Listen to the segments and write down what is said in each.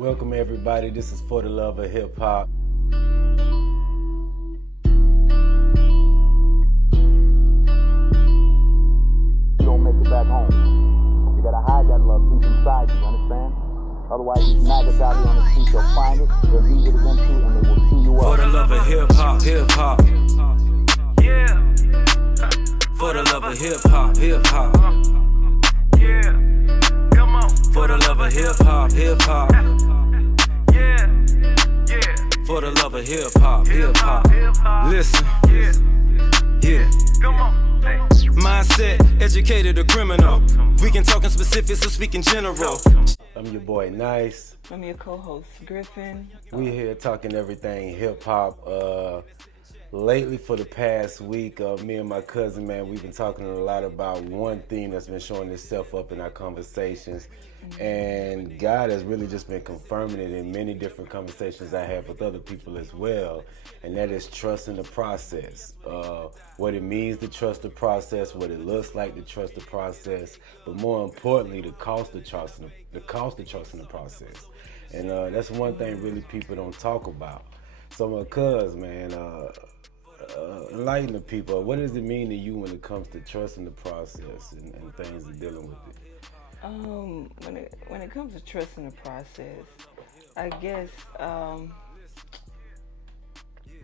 Welcome everybody, this is For the Love of Hip Hop. You don't make it back home. You gotta hide that love deep inside you understand? Otherwise these maggots out here on the street, they'll find it, they'll use it against you, and they will chew you up. For the love of hip hop, hip hop. Yeah. For the love of hip hop, hip hop. Yeah. Come on. For the love of hip hop, hip hop. Yeah. Yeah. For the love of hip hop, hip hop. Listen. Yeah. Come on. Mindset, educated or criminal. We can talk in specifics or speak in general. I'm your boy Nice. I'm your co-host Griffin. We here talking everything hip hop. Lately for the past week, me and my cousin, man, we've been talking a lot about one theme that's been showing itself up in our conversations. And God has really just been confirming it in many different conversations I have with other people as well. And that is trusting the process. What it means to trust the process, what it looks like to trust the process, but more importantly, the cost of trusting the process. And that's one thing really people don't talk about. So my cuz, man, enlighten the people. What does it mean to you when it comes to trusting the process and things and dealing with it? When it comes to trusting the process, I guess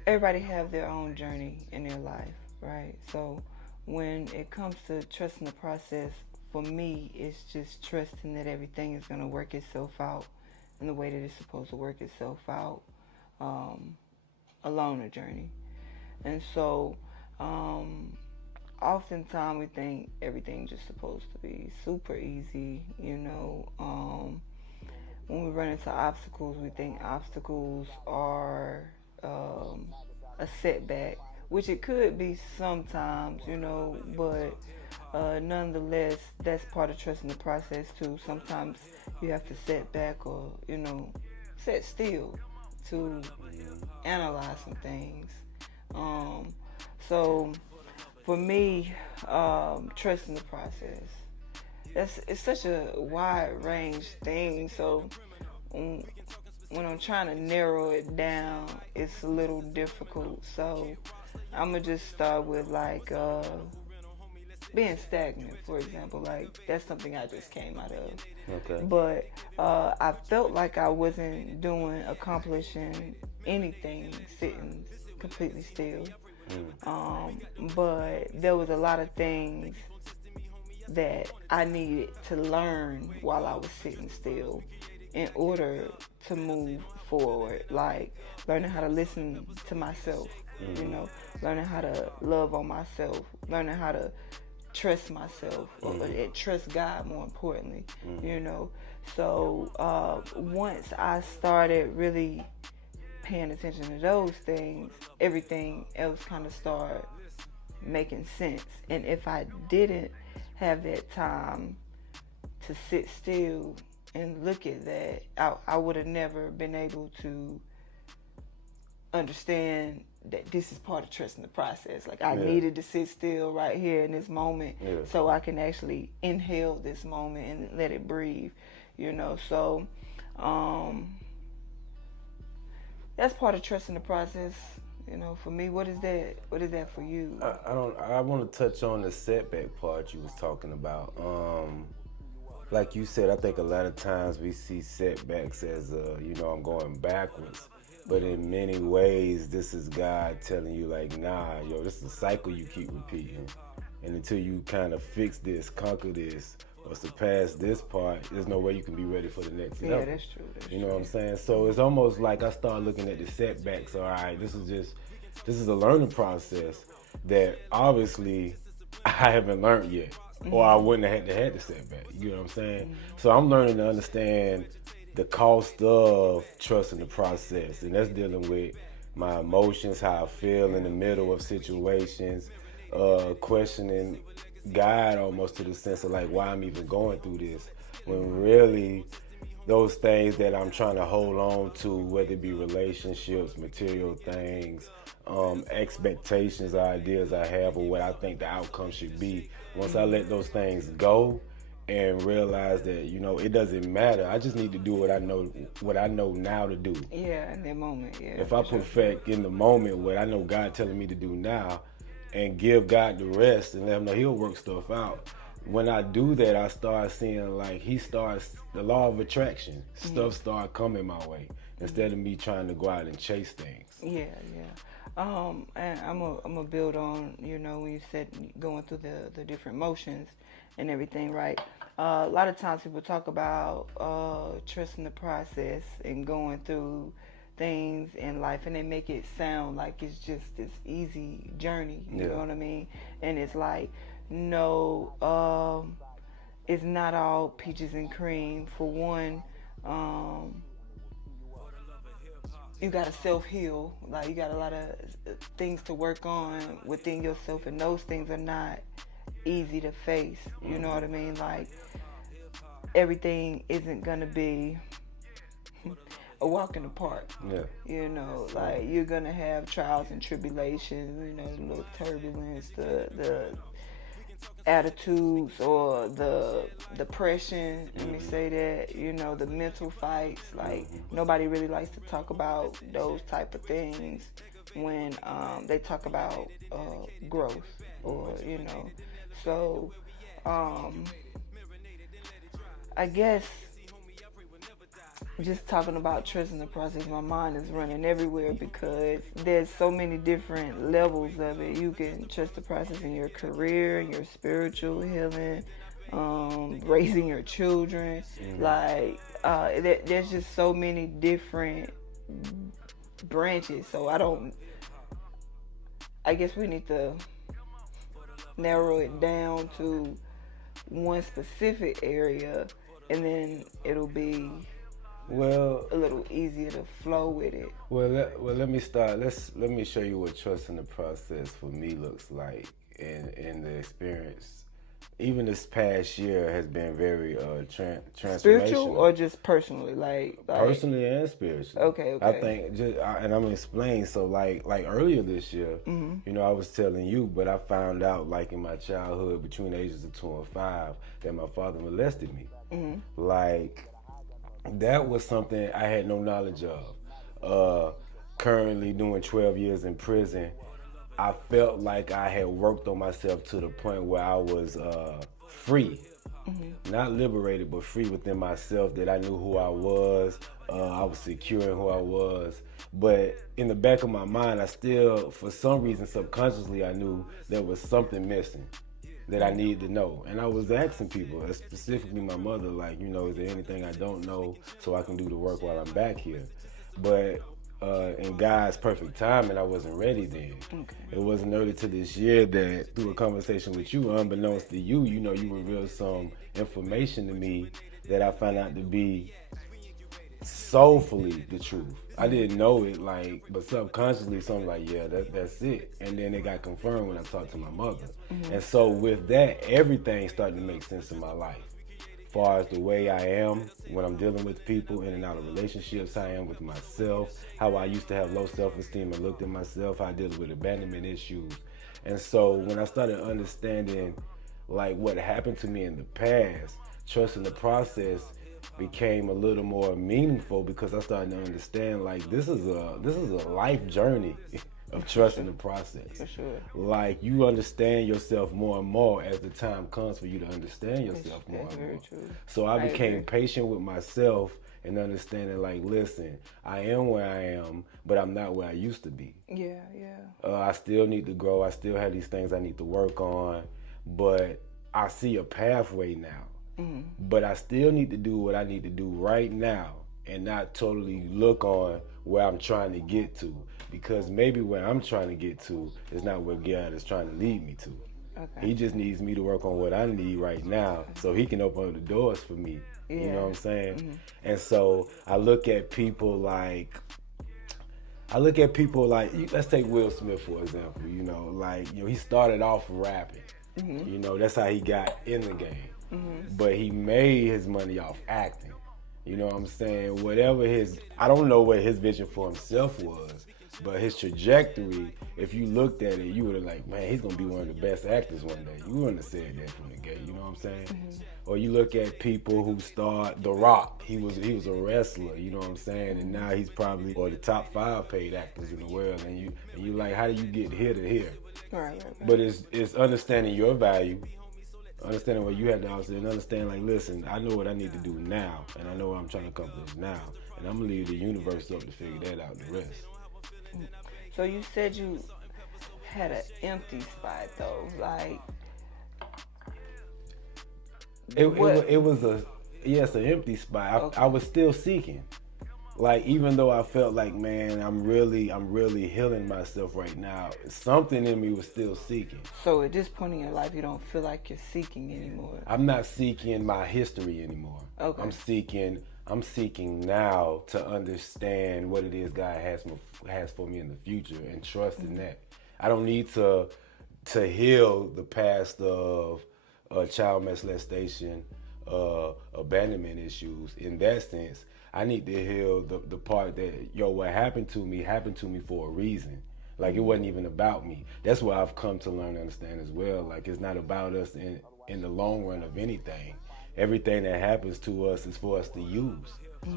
everybody have their own journey in their life, right? So when it comes to trusting the process, for me, it's just trusting that everything is going to work itself out in the way that it's supposed to work itself out along the journey. And so oftentimes we think everything's just supposed to be super easy, you know. When we run into obstacles, we think obstacles are a setback, which it could be sometimes, you know, but nonetheless, that's part of trusting the process too. Sometimes you have to set back or, you know, set still to analyze some things. So for me, trusting the process, it's such a wide range thing. So when I'm trying to narrow it down, it's a little difficult. So I'm gonna just start with like being stagnant, for example. Like that's something I just came out of. Okay. But I felt like I wasn't accomplishing anything sitting completely still. But there was a lot of things that I needed to learn while I was sitting still in order to move forward, like learning how to listen to myself, you know, learning how to love on myself, learning how to trust myself, or trust God more importantly, you know. So once I started really paying attention to those things, everything else kind of started making sense. And if I didn't have that time to sit still and look at that, I would have never been able to understand that this is part of trusting the process. Like I needed to sit still right here in this moment so I can actually inhale this moment and let it breathe, you know. So that's part of trusting the process, you know. For me, what is that for you? I want to touch on the setback part you was talking about. Like you said, I think a lot of times we see setbacks as, you know, I'm going backwards. But in many ways, this is God telling you, like, nah, yo, this is a cycle you keep repeating. And until you kind of fix this, conquer this, or surpass this part, there's no way you can be ready for the next level. Yeah, that's true. You know what I'm saying? So it's almost like I start looking at the setbacks. All right, this is a learning process that obviously I haven't learned yet, or I wouldn't have had the setback. You know what I'm saying? So I'm learning to understand the cost of trusting the process, and that's dealing with my emotions, how I feel in the middle of situations, questioning God almost to the sense of like why I'm even going through this, when really those things that I'm trying to hold on to, whether it be relationships, material things, expectations, ideas I have, or what I think the outcome should be, once I let those things go and realize that, you know, it doesn't matter. I just need to do what I know now to do. Yeah, in that moment, yeah. If I perfect in the moment what I know God telling me to do now, and give God the rest and let him know he'll work stuff out. When I do that, I start seeing like the law of attraction. Stuff start coming my way instead of me trying to go out and chase things. Yeah, yeah. And I'm a build on, you know, when you said going through the different motions and everything, right? A lot of times people talk about trusting the process and going through things in life, and they make it sound like it's just this easy journey. You know what I mean? And it's like, no, it's not all peaches and cream. For one, you gotta self-heal. Like, you got a lot of things to work on within yourself, and those things are not easy to face. You know what I mean? Like, everything isn't gonna be a walk in the park. Yeah. You know, like, you're gonna have trials and tribulations, you know, the little turbulence, the attitudes, or the depression, let me say that, you know, the mental fights. Like, nobody really likes to talk about those type of things when they talk about growth, or, you know. So I guess just talking about trusting the process, my mind is running everywhere because there's so many different levels of it. You can trust the process in your career, in your spiritual healing, raising your children. Like, there's just so many different branches. So I guess we need to narrow it down to one specific area, and then it'll be a little easier to flow with it. Let me start. Let me show you what trust in the process for me looks like in the experience. Even this past year has been very transformational. Spiritual or just personally, like personally and spiritually. Okay. I think and I'm gonna explain. So like earlier this year, you know, I was telling you, but I found out like in my childhood between the ages of 2 and 5 that my father molested me. Like, that was something I had no knowledge of. Currently doing 12 years in prison, I felt like I had worked on myself to the point where I was free. Not liberated, but free within myself, that I knew who I was. I was secure in who I was. But in the back of my mind, I still, for some reason, subconsciously, I knew there was something missing that I needed to know. And I was asking people, specifically my mother, like, you know, is there anything I don't know so I can do the work while I'm back here? But in God's perfect timing, I wasn't ready then. It wasn't early to this year that through a conversation with you, unbeknownst to you, you know, you revealed some information to me that I found out to be soulfully the truth. I didn't know it, like, but subconsciously, so I'm like, yeah, that's it. And then it got confirmed when I talked to my mother. And so with that, everything started to make sense in my life. As far as the way I am when I'm dealing with people, in and out of relationships, how I am with myself, how I used to have low self-esteem and looked at myself, how I deal with abandonment issues. And so when I started understanding like what happened to me in the past, trusting the process became a little more meaningful, because I started to understand like this is a life journey of trusting the process. For sure. Like, you understand yourself more and more as the time comes for you to understand yourself more and more. True. So I became patient with myself and understanding like, listen, I am where I am, but I'm not where I used to be. Yeah. I still need to grow. I still have these things I need to work on, but I see a pathway now. But I still need to do what I need to do right now and not totally look on where I'm trying to get to, because maybe where I'm trying to get to is not where God is trying to lead me to. Okay. He just needs me to work on what I need right now so he can open up the doors for me. Yeah. You know what I'm saying? And so I look at people like, let's take Will Smith for example. You know, like, you know, he started off rapping. You know, that's how he got in the game. But he made his money off acting. You know what I'm saying? I don't know what his vision for himself was, But his trajectory, if you looked at it, you would have like, man, he's gonna be one of the best actors one day. You wouldn't have said that from the gate, you know what I'm saying? Or you look at people who start The Rock. He was a wrestler, you know what I'm saying? And now he's probably one of the top 5 paid actors in the world. And you like, how do you get here to here? Right. But it's understanding your value, understanding what you have to offer, and understand like, listen, I know what I need to do now, and I know what I'm trying to accomplish now, and I'm gonna leave the universe up to figure that out. The rest. So you said you had an empty spot though, like It what? was an empty spot. Okay. I was still seeking. Like even though I felt like, man, I'm really healing myself right now. Something in me was still seeking. So at this point in your life, you don't feel like you're seeking anymore. I'm not seeking my history anymore. Okay. I'm seeking now to understand what it is God has for me in the future and trust in that. I don't need to heal the past of child molestation, abandonment issues. In that sense, I need to heal the part that, what happened to me for a reason. Like it wasn't even about me. That's what I've come to learn and understand as well. Like it's not about us in the long run of anything. Everything that happens to us is for us to use.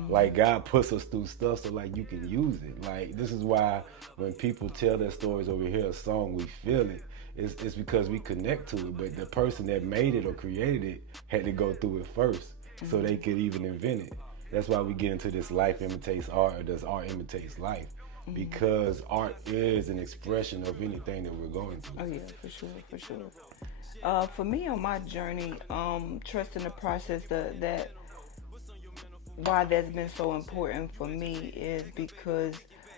Like God puts us through stuff so like you can use it. Like this is why when people tell their stories or we hear a song, we feel it. It's because we connect to it. But the person that made it or created it had to go through it first so they could even invent it. That's why we get into this life imitates art, or does art imitates life? Because art is an expression of anything that we're going through. Oh yeah, for sure. For me on my journey, trusting the process, that why that's been so important for me is because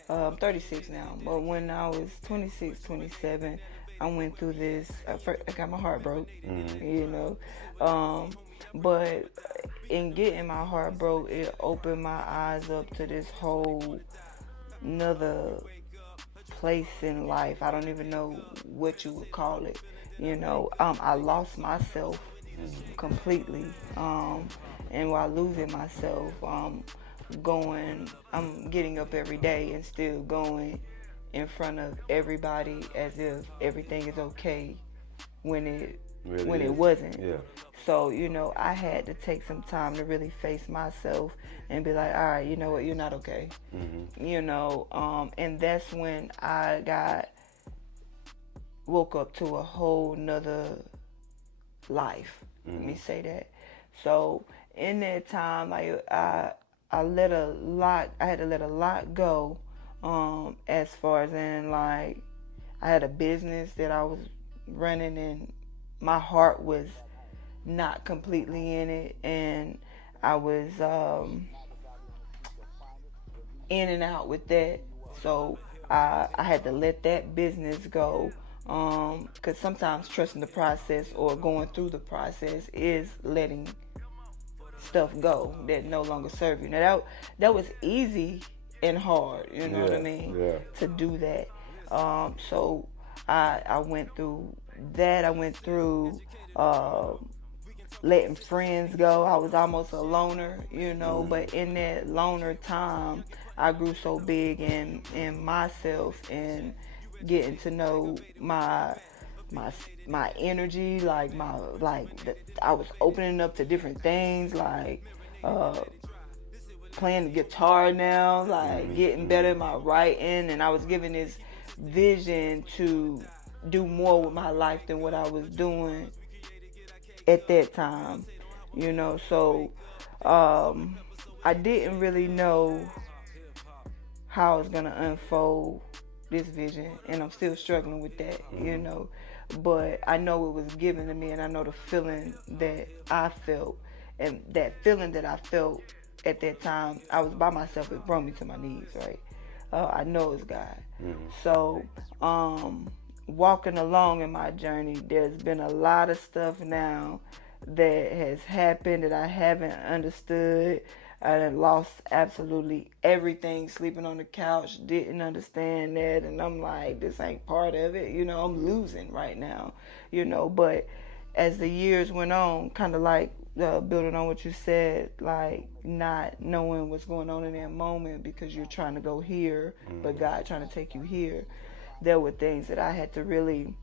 I'm 36 now, but when I was 26, 27, I went through this. First, I got my heart broke, you know. But in getting my heart broke, it opened my eyes up to this whole another place in life. I don't even know what you would call it. You know, I lost myself completely. And while losing myself, I'm getting up every day and still going in front of everybody as if everything is okay when it wasn't. Yeah. So, you know, I had to take some time to really face myself and be like, all right, you know what, you're not okay. You know, and that's when I woke up to a whole nother life. Let me say that. So in that time, like I had to let a lot go. As far as in like I had a business that I was running and my heart was not completely in it, and I was in and out with that. So I had to let that business go, because sometimes trusting the process or going through the process is letting stuff go that no longer serve you. Now that was easy and hard, you know what I mean, to do that. So I went through that. I went through letting friends go. I was almost a loner, you know, but in that loner time, I grew so big in myself and getting to know my energy, like I was opening up to different things, like playing the guitar now, like getting better at my writing, and I was given this vision to do more with my life than what I was doing at that time, you know. So I didn't really know how I was gonna unfold this vision, and I'm still struggling with that, you know. But I know it was given to me, and I know the feeling that I felt, and that feeling that I felt at that time, I was by myself. It brought me to my knees, right? I know it's God. So walking along in my journey, there's been a lot of stuff now that has happened that I haven't understood. I done lost absolutely everything, sleeping on the couch, didn't understand that, and I'm like, this ain't part of it, you know. I'm losing right now, you know. But as the years went on, kind of like building on what you said, like not knowing what's going on in that moment because you're trying to go here, but God trying to take you here. There were things that I had to really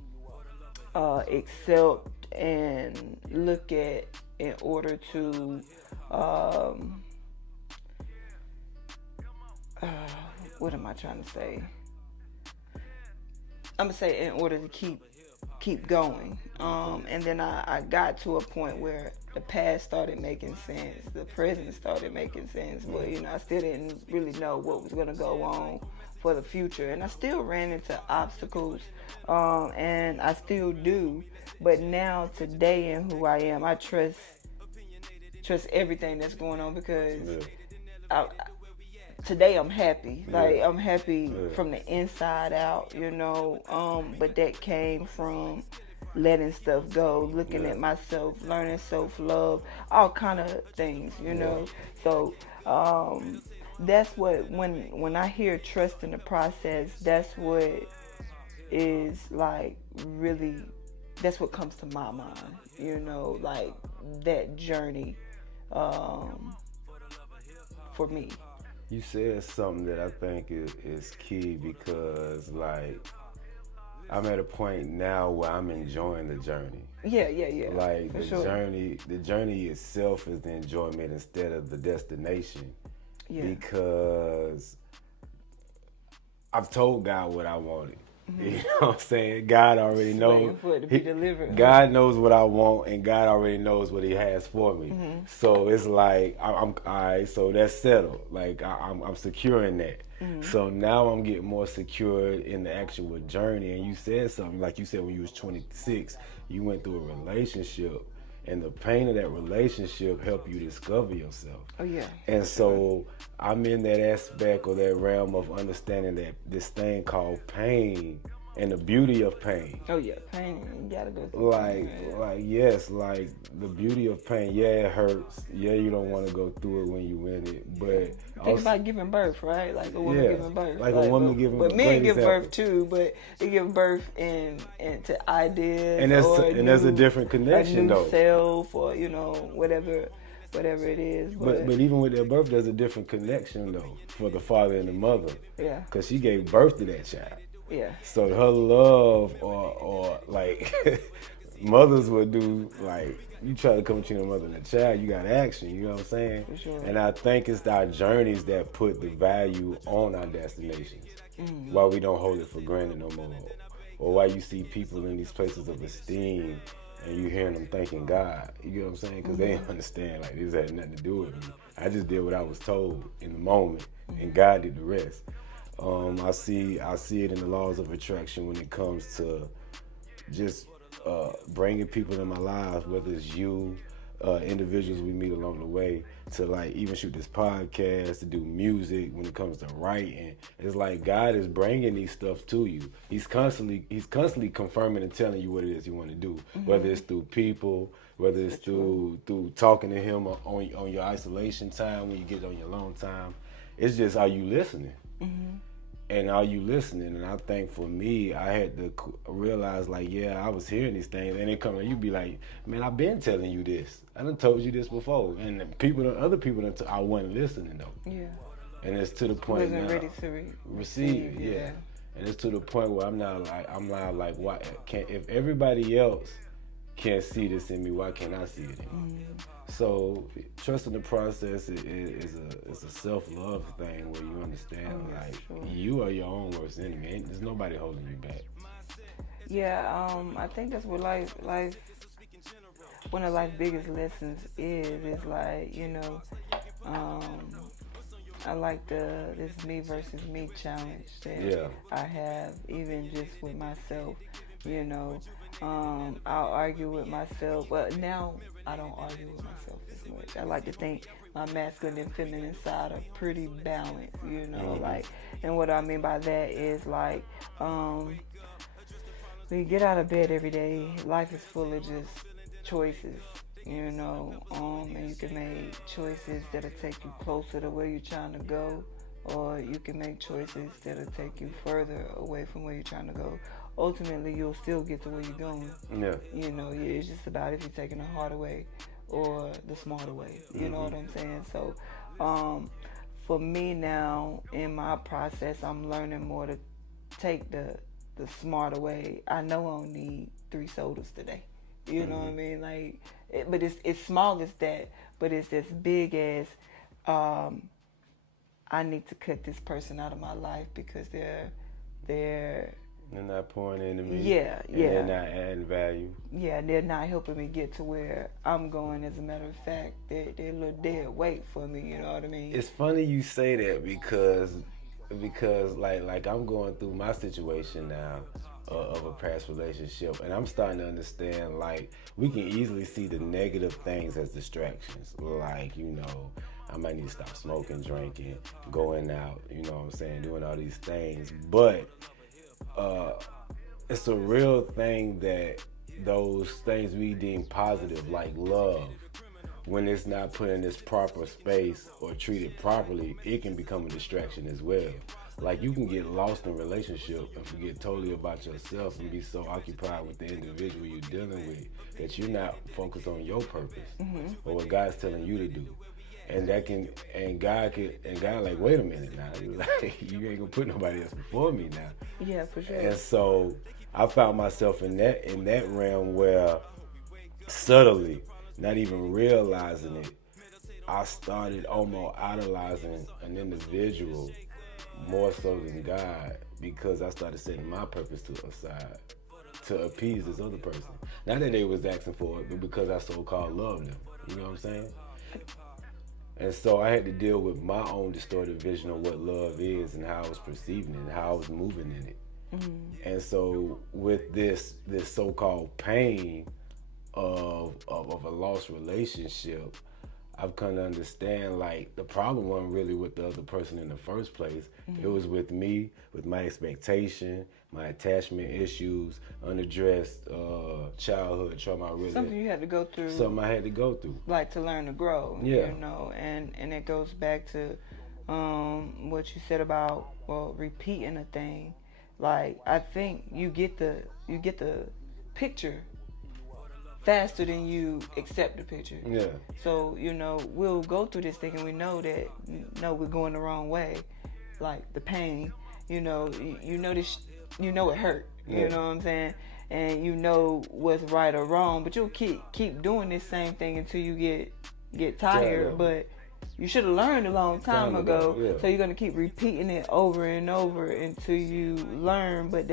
accept and look at in order to what am I trying to say? I'm gonna say in order to keep going. And then I got to a point where the past started making sense, the present started making sense, but I still didn't really know what was gonna go on for the future, and I still ran into obstacles, and I still do. But now today, in who I am, I trust everything that's going on because today I'm happy. Like I'm happy from the inside out, but that came from letting stuff go, looking at myself, learning self-love, all kind of things, So that's what when I hear trust in the process, that's what is like really, that's what comes to my mind, like that journey for me. You said something that I think is key because, like, I'm at a point now where I'm enjoying the journey. Yeah. Like for the sure. journey itself is the enjoyment instead of the destination. Yeah. Because I've told God what I wanted. You know what I'm saying? God already knows. For it to be delivered. God knows what I want, and God already knows what He has for me. So it's like I'm all right. So that's settled. Like I'm securing that. So now I'm getting more secured in the actual journey. And you said something like you said when you was 26, you went through a relationship, and the pain of that relationship helped you discover yourself. Oh yeah. And so I'm in that aspect or that realm of understanding that this thing called pain and the beauty of pain. Oh yeah, pain. You gotta go through Yes, like the beauty of pain. Yeah, it hurts. Yeah, you don't want to go through it when you in it. But think about giving birth, right? Like a woman giving birth. Like a woman giving birth. But men give birth too, but they give birth into ideas. And there's a different connection, a new though. self, or whatever it is. But even with their birth, there's a different connection though for the father and the mother. Yeah. Because she gave birth to that child. Yeah. So her love, or like mothers would do, like you try to come between a mother and a child, you got action. You know what I'm saying? For sure. And I think it's our journeys that put the value on our destinations. Why we don't hold it for granted no more, or why you see people in these places of esteem and you hearing them thanking God. You get what I'm saying? Because they didn't understand, like, this had nothing to do with me. I just did what I was told in the moment, and God did the rest. I see it in the laws of attraction when it comes to just bringing people in my lives, whether it's you, individuals we meet along the way, to like even shoot this podcast, to do music, when it comes to writing. It's like God is bringing these stuff to you. He's constantly confirming and telling you what it is you want to do, whether it's through people, whether it's through talking to Him on your isolation time, when you get on your alone time. It's just, are you listening? And are you listening? And I think for me, I had to realize, like, yeah, I was hearing these things, and then come and you be like, man, I've been telling you this. I done told you this before, and other people, I wasn't listening though. Yeah. And it's to the point Wasn't now, ready to receive it. Yeah. And it's to the point where I'm now like, why can't, if everybody else can't see this in me, why can't I see it in me? So trusting the process is a self-love thing where you understand, you are your own worst enemy. There's nobody holding you back. Yeah, I think that's what life, one of life's biggest lessons is like, I like this me versus me challenge that I have, even just with myself, I'll argue with myself, but now I don't argue with myself as much. I like to think my masculine and feminine side are pretty balanced, and what I mean by that is like, when you get out of bed every day, life is full of just choices, and you can make choices that'll take you closer to where you're trying to go, or you can make choices that'll take you further away from where you're trying to go. Ultimately, you'll still get to where you're going. Yeah. It's just about if you're taking the harder way or the smarter way. You know what I'm saying? So, for me now in my process, I'm learning more to take the smarter way. I know I don't need 3 sodas today. You know what I mean? Like, but it's small as that, but it's as big as I need to cut this person out of my life because they're not pouring into me. Yeah, and yeah. They're not adding value. Yeah, they're not helping me get to where I'm going. As a matter of fact, they're a little dead weight for me. You know what I mean? It's funny you say that because like I'm going through my situation now of a past relationship, and I'm starting to understand, like, we can easily see the negative things as distractions. Like, I might need to stop smoking, drinking, going out, you know what I'm saying, doing all these things. But it's a real thing that those things we deem positive, like love, when it's not put in its proper space or treated properly, it can become a distraction as well. Like, you can get lost in a relationship and forget totally about yourself and be so occupied with the individual you're dealing with that you're not focused on your purpose or what God's telling you to do. And God like, wait a minute now, like, you ain't gonna put nobody else before me now. Yeah, for sure. And so I found myself in that realm where subtly, not even realizing it, I started almost idolizing an individual more so than God, because I started setting my purpose to the side to appease this other person. Not that they was asking for it, but because I so-called loved them. You know what I'm saying? And so I had to deal with my own distorted vision of what love is and how I was perceiving it and how I was moving in it. And so with this so-called pain of a lost relationship, I've come to understand, like, the problem wasn't really with the other person in the first place. It was with me, with my expectation, my attachment issues, unaddressed childhood trauma. Something you had to go through. Something I had to go through. Like, to learn to grow. Yeah. And it goes back to what you said about, repeating a thing. Like, I think you get the picture faster than you accept the picture. Yeah. So, we'll go through this thing and we know that, we're going the wrong way. Like, the pain, you know this, it hurt. Yeah. You know what I'm saying? And you know what's right or wrong, but you'll keep doing this same thing until you get tired. Yeah. But you should have learned a long time ago. Yeah. So you're gonna keep repeating it over and over until you learn. But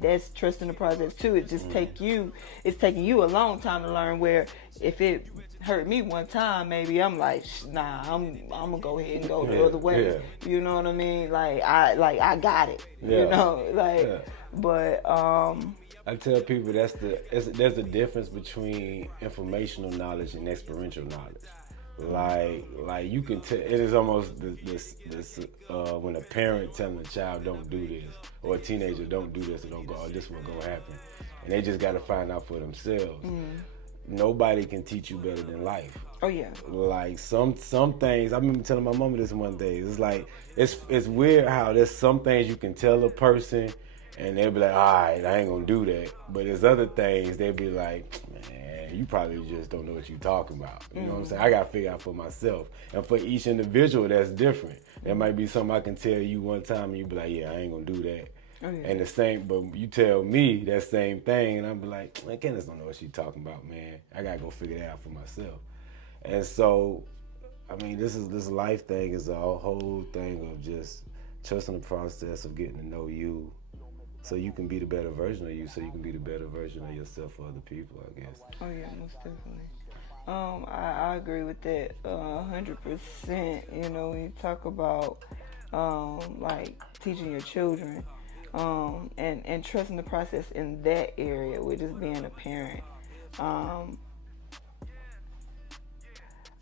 that's trusting the process too. It's taking you a long time to learn. Where if it hurt me one time, maybe I'm like, nah, I'm gonna go ahead and go the other way. Yeah. You know what I mean? Like I got it. Yeah. But I tell people there's a difference between informational knowledge and experiential knowledge. Like you can tell, it is almost this when a parent telling a child don't do this, or a teenager don't do this, or don't go, this will go happen, and they just got to find out for themselves. Nobody can teach you better than life. Oh yeah. Like some things, I remember telling my mama this one day. It's like it's weird how there's some things you can tell a person, and they'll be like, all right, I ain't gonna do that. But there's other things they'll be like, man, you probably just don't know what you're talking about. You know what I'm saying? I gotta figure out for myself. And for each individual, that's different. There might be something I can tell you one time, and you be like, yeah, I ain't gonna do that. Oh, yeah. And the same, but you tell me that same thing, and I'm be like, man, Candace don't know what she's talking about, man. I gotta go figure that out for myself. And so, I mean, this life thing is a whole thing of just trusting the process of getting to know you, so you can be the better version of you, so you can be the better version of yourself for other people, I guess. Oh yeah, most definitely. I agree with that 100%. When you talk about like teaching your children, and trusting the process in that area with just being a parent.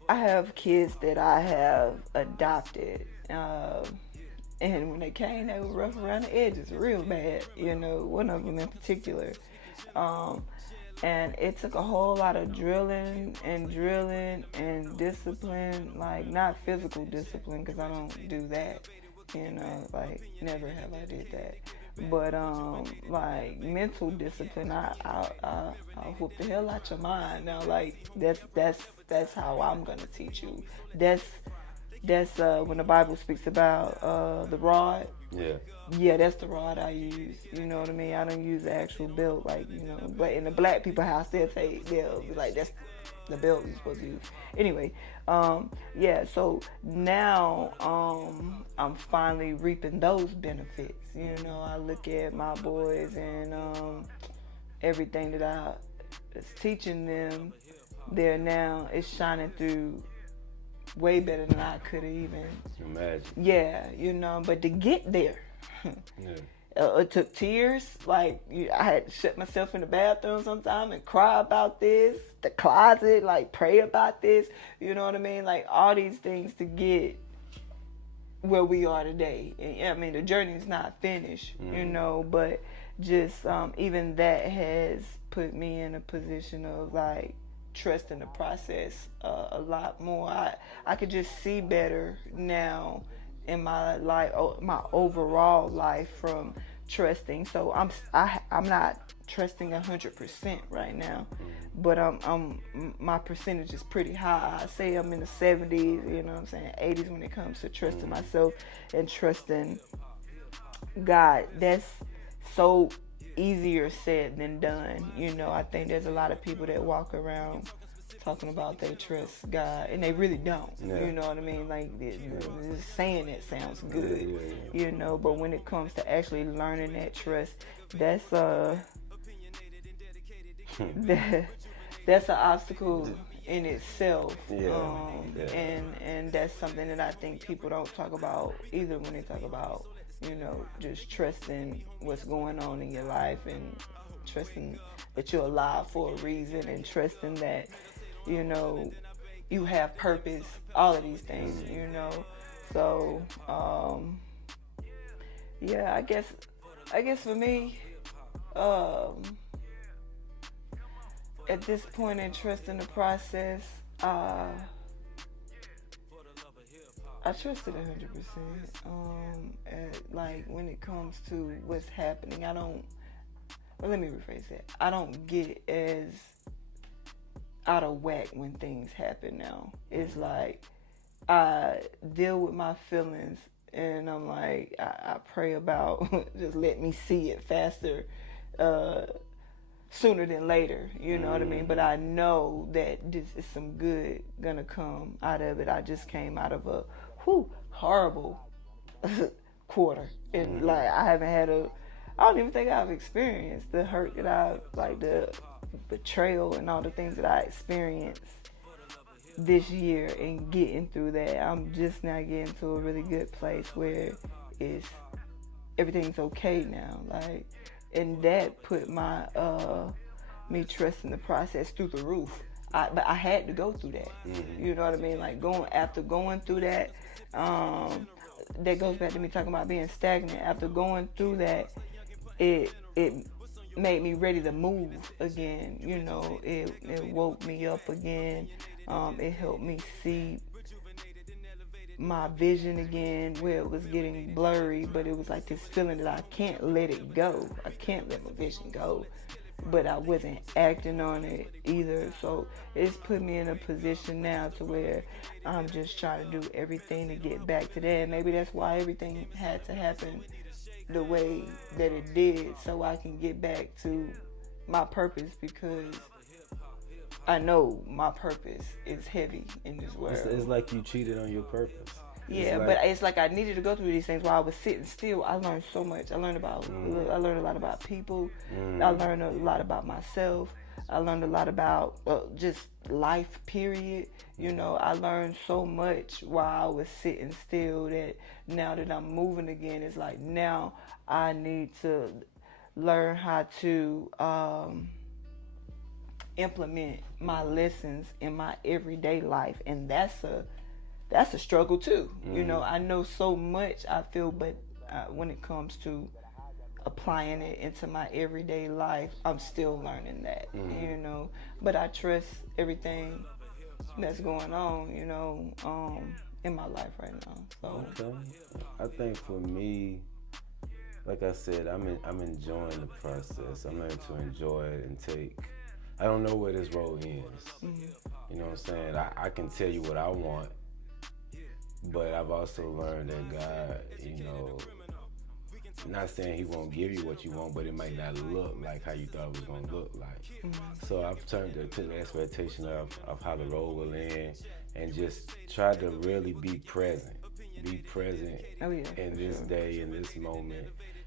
I have kids that I have adopted, and when they came, they were rough around the edges, real bad. One of them in particular. And it took a whole lot of drilling and discipline, like not physical discipline, because I don't do that. Like never have I did that. But like mental discipline, I whoop the hell out your mind. Now, like that's how I'm gonna teach you. That's when the Bible speaks about the rod. Yeah. Yeah, that's the rod I use. You know what I mean? I don't use the actual belt, like, but in the black people house they'll be like, that's the belt you're supposed to use. Anyway, yeah. So now I'm finally reaping those benefits. I look at my boys and everything that I is teaching them. They're now it's shining through way better than I could have even Imagine. Yeah, but to get there, it took tears. Like I had to shut myself in the bathroom sometime and cry about this, the closet, like pray about this. You know what I mean? Like all these things to get where we are today. And, I mean, the journey's not finished, but just even that has put me in a position of like trusting the process a lot more. I could just see better now in my life, my overall life from trusting. So I'm not trusting 100% right now, but my percentage is pretty high. I say I'm in the 70s, 80s when it comes to trusting myself and trusting God. That's so easier said than done. I think there's a lot of people that walk around talking about they trust God and they really don't. You know what I mean? Like just saying it sounds good, but when it comes to actually learning that trust, that's that's an obstacle in itself. And that's something that I think people don't talk about either when they talk about just trusting what's going on in your life and trusting that you're alive for a reason and trusting that you have purpose, all of these things, so yeah, I guess for me, at this point in trusting the process, I trust it 100%. Like when it comes to what's happening, let me rephrase that. I don't get as out of whack when things happen now. It's like I deal with my feelings and I'm like, I pray about just let me see it faster, sooner than later, you know what I mean? But I know that this is some good gonna come out of it. I just came out of a horrible quarter, and like I don't even think I've experienced the hurt that the betrayal and all the things that I experienced this year, and getting through that. I'm just now getting to a really good place where everything's okay now, like, and that put my me trusting the process through the roof. But I had to go through that. You know what I mean? Like going through that, that goes back to me talking about being stagnant. After going through that, it made me ready to move again. It woke me up again. It helped me see my vision again, where it was getting blurry, but it was like this feeling that I can't let it go. I can't let my vision go. But I wasn't acting on it either. So it's put me in a position now to where I'm just trying to do everything to get back to that. And maybe that's why everything had to happen the way that it did, so I can get back to my purpose, because I know my purpose is heavy in this world. It's like you cheated on your purpose. Yeah, but it's like I needed to go through these things while I was sitting still. I learned so much. I learned a lot about people. I learned a lot about myself. I learned a lot about just life, period. I learned so much while I was sitting still, that now that I'm moving again, it's like now I need to learn how to implement my lessons in my everyday life. And that's a struggle too. I know so much, I feel, but when it comes to applying it into my everyday life, I'm still learning that, but I trust everything that's going on, in my life right now. So okay. I think for me, like I said, I'm enjoying the process. I'm learning to enjoy it and take. I don't know where this road ends. You know what I'm saying? I can tell you what I want, but I've also learned that God, not saying He won't give you what you want, but it might not look like how you thought it was gonna look like. So I've turned to the expectation of how the road will end, and just try to really be present. Be present in this day, in this moment,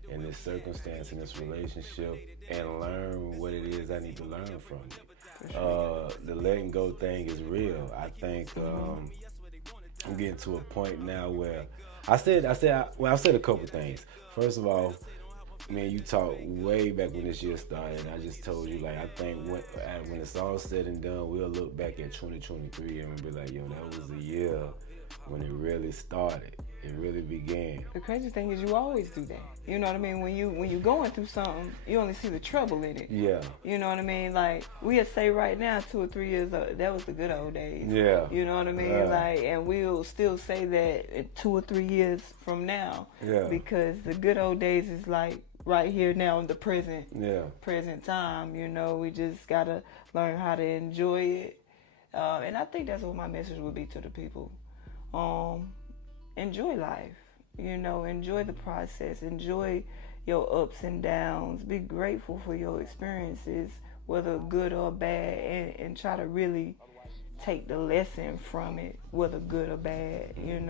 in this circumstance, in this relationship, and learn what it is I need to learn from it. The letting go thing is real. I think I'm getting to a point now where I've said a couple things. First of all, me and you talked way back when this year started, and I just told you, like, I think when it's all said and done, we'll look back at 2023 and be like, yo, that was the year when it really started. It really began. The crazy thing is you always do that. You know what I mean? When you're going through something, you only see the trouble in it. Yeah. You know what I mean? Like, we'll say right now, 2 or 3 years old, that was the good old days. Yeah. You know what I mean? Like, and we'll still say that in 2 or 3 years from now. Yeah. Because the good old days is like right here now in the present. Yeah. Present time. You know, we just gotta learn how to enjoy it. And I think that's what my message would be to the people. Enjoy life, enjoy the process, enjoy your ups and downs, be grateful for your experiences, whether good or bad, and try to really take the lesson from it, whether good or bad, and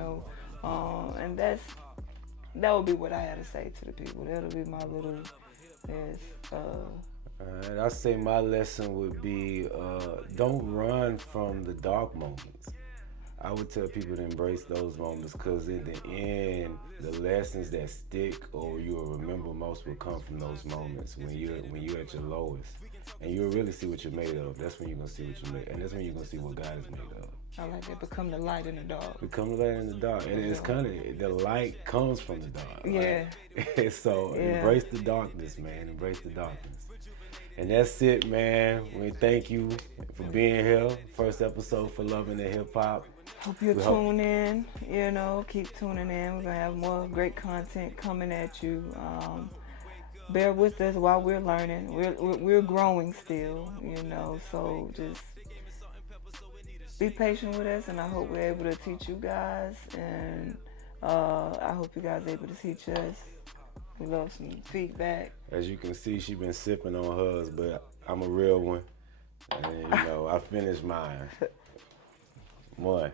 that would be what I had to say to the people. That'll be my little, Alright, I say my lesson would be, don't run from the dark moments. I would tell people to embrace those moments, because in the end, the lessons that stick or you'll remember most will come from those moments when you're at your lowest, and you'll really see what you're made of. That's when you're gonna see what you're made, and that's when you're gonna see what God is made of. I like that. Become the light in the dark. Become the light in the dark, and it's kind of, the light comes from the dark. Yeah. Right? So embrace the darkness, man. Embrace the darkness. And that's it, man. We thank you for being here. First episode for Loving the Hip Hop. Hope you tune in, keep tuning in. We're going to have more great content coming at you. Bear with us while we're learning. We're growing still, so just be patient with us, and I hope we're able to teach you guys, and I hope you guys are able to teach us. We love some feedback. As you can see, she been sipping on hers, but I'm a real one, and I finished mine. One.